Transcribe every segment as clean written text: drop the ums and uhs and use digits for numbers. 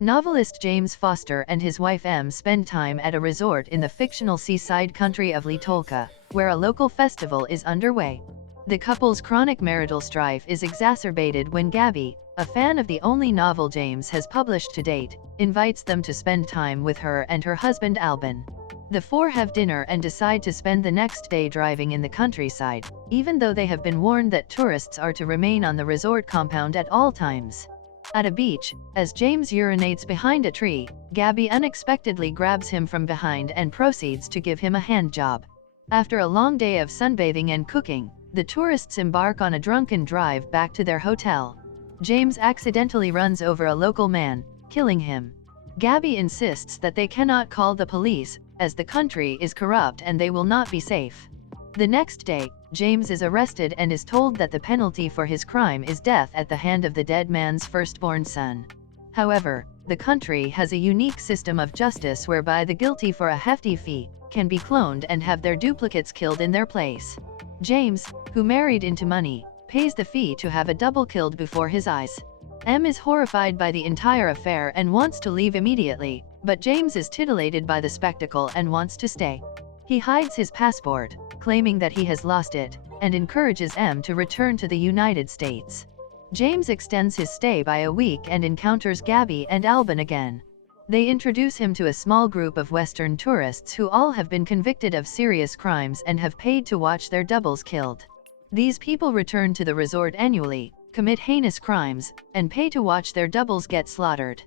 Novelist James Foster and his wife Em spend time at a resort in the fictional seaside country of Litolka, where a local festival is underway. The couple's chronic marital strife is exacerbated when Gabby, a fan of the only novel James has published to date, invites them to spend time with her and her husband Albin. The four have dinner and decide to spend the next day driving in the countryside, even though they have been warned that tourists are to remain on the resort compound at all times. At a beach, as James urinates behind a tree, Gabby unexpectedly grabs him from behind and proceeds to give him a hand job. After a long day of sunbathing and cooking, the tourists embark on a drunken drive back to their hotel. James accidentally runs over a local man, killing him. Gabby insists that they cannot call the police, as the country is corrupt and they will not be safe. The next day, James is arrested and is told that the penalty for his crime is death at the hand of the dead man's firstborn son. However, the country has a unique system of justice whereby the guilty for a hefty fee can be cloned and have their duplicates killed in their place. James, who married into money, pays the fee to have a double killed before his eyes. Em is horrified by the entire affair and wants to leave immediately, but James is titillated by the spectacle and wants to stay. He hides his passport, claiming that he has lost it, and encourages Em to return to the United States. James extends his stay by a week and encounters Gabby and Albin again. They introduce him to a small group of Western tourists who all have been convicted of serious crimes and have paid to watch their doubles killed. These people return to the resort annually, commit heinous crimes, and pay to watch their doubles get slaughtered.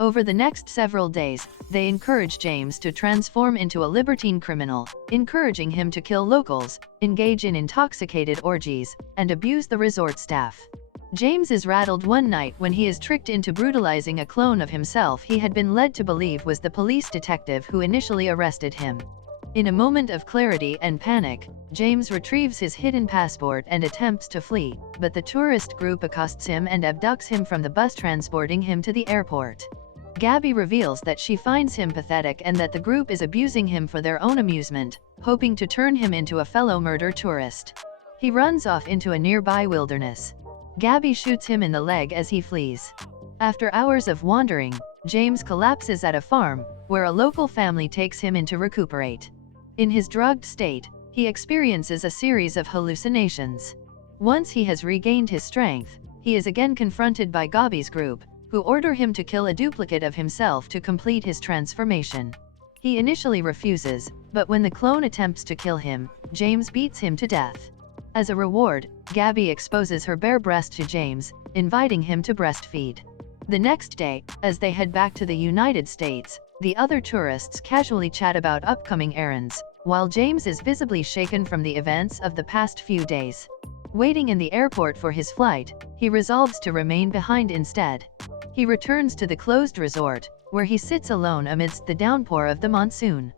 Over the next several days, they encourage James to transform into a libertine criminal, encouraging him to kill locals, engage in intoxicated orgies, and abuse the resort staff. James is rattled one night when he is tricked into brutalizing a clone of himself he had been led to believe was the police detective who initially arrested him. In a moment of clarity and panic, James retrieves his hidden passport and attempts to flee, but the tourist group accosts him and abducts him from the bus transporting him to the airport. Gabby reveals that she finds him pathetic and that the group is abusing him for their own amusement, hoping to turn him into a fellow murder tourist. He runs off into a nearby wilderness. Gabby shoots him in the leg as he flees. After hours of wandering, James collapses at a farm, where a local family takes him in to recuperate. In his drugged state, he experiences a series of hallucinations. Once he has regained his strength, he is again confronted by Gabby's group, who order him to kill a duplicate of himself to complete his transformation. He initially refuses, but when the clone attempts to kill him, James beats him to death. As a reward, Gabby exposes her bare breast to James, inviting him to breastfeed. The next day, as they head back to the United States, the other tourists casually chat about upcoming errands, while James is visibly shaken from the events of the past few days. Waiting in the airport for his flight, he resolves to remain behind instead. He returns to the closed resort, where he sits alone amidst the downpour of the monsoon.